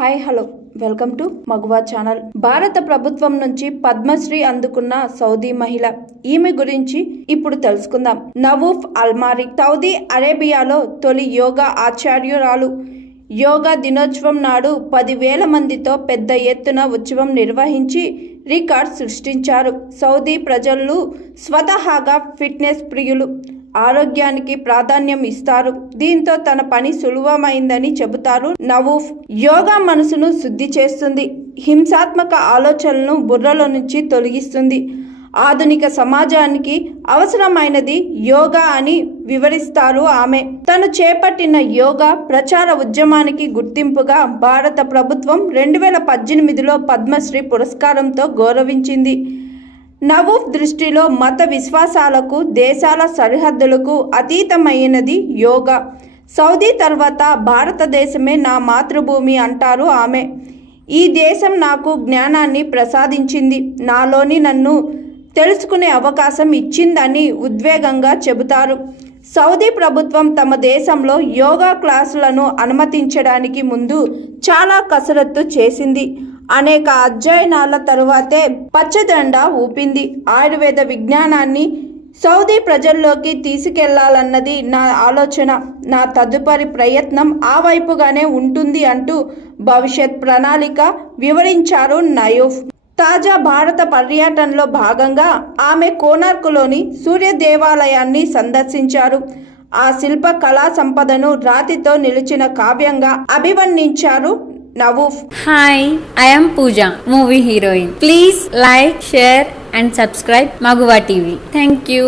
Hi hello welcome to మగువా channel. భారత ప్రభుత్వం నుంచి పద్మశ్రీ అందుకున్న సౌదీ మహిళ, ఈమె గురించి ఇప్పుడు తెలుసుకుందాం. నవూఫ్ అల్మారీ సౌదీ అరేబియాలో తొలి యోగా ఆచార్యురాలు. యోగా దినోత్సవం నాడు 10,000 మందితో పెద్ద ఎత్తున ఉత్సవం నిర్వహించి రికార్డ్ సృష్టించారు. సౌదీ ప్రజలు స్వతహాగా ఫిట్నెస్ ప్రియులు, ఆరోగ్యానికి ప్రాధాన్యం ఇస్తారు. దీంతో తన పని సులభమైందని చెబుతారు నవూఫ్. యోగా మనసును శుద్ధి చేస్తుంది, హింసాత్మక ఆలోచనలను బుర్రలో నుంచి తొలగిస్తుంది. ఆధునిక సమాజానికి అవసరమైనది యోగా అని వివరిస్తారు ఆమె. తను చేపట్టిన యోగా ప్రచార ఉద్యమానికి గుర్తింపుగా భారత ప్రభుత్వం 2018లో పద్మశ్రీ పురస్కారంతో గౌరవించింది. నవూఫ్ దృష్టిలో మత విశ్వాసాలకు, దేశాల సరిహద్దులకు అతీతమైనది యోగా. సౌదీ తర్వాత భారతదేశమే నా మాతృభూమి అంటారు ఆమె. ఈ దేశం నాకు జ్ఞానాన్ని ప్రసాదించింది, నాలోని నన్ను తెలుసుకునే అవకాశం ఇచ్చిందని ఉద్వేగంగా చెబుతారు. సౌదీ ప్రభుత్వం తమ దేశంలో యోగా క్లాసులను అనుమతించడానికి ముందు చాలా కసరత్తు చేసింది. అనేక అధ్యయనాల తరువాతే పచ్చజెండా ఊపింది. ఆయుర్వేద విజ్ఞానాన్ని సౌదీ ప్రజల్లోకి తీసుకెళ్లాలన్నది నా ఆలోచన. నా తదుపరి ప్రయత్నం ఆ వైపుగానే ఉంటుంది అంటూ భవిష్యత్ ప్రణాళిక వివరించారు నయూఫ్. తాజా భారత పర్యటనలో భాగంగా ఆమె కోనార్కులోని సూర్య దేవాలయాన్ని సందర్శించారు. ఆ శిల్ప కళా సంపదను రాతితో నిలిచిన కావ్యంగా అభివర్ణించారు నవూఫ్. Hi, I am Pooja, movie heroine. Please like, share and subscribe Maguva TV. Thank you.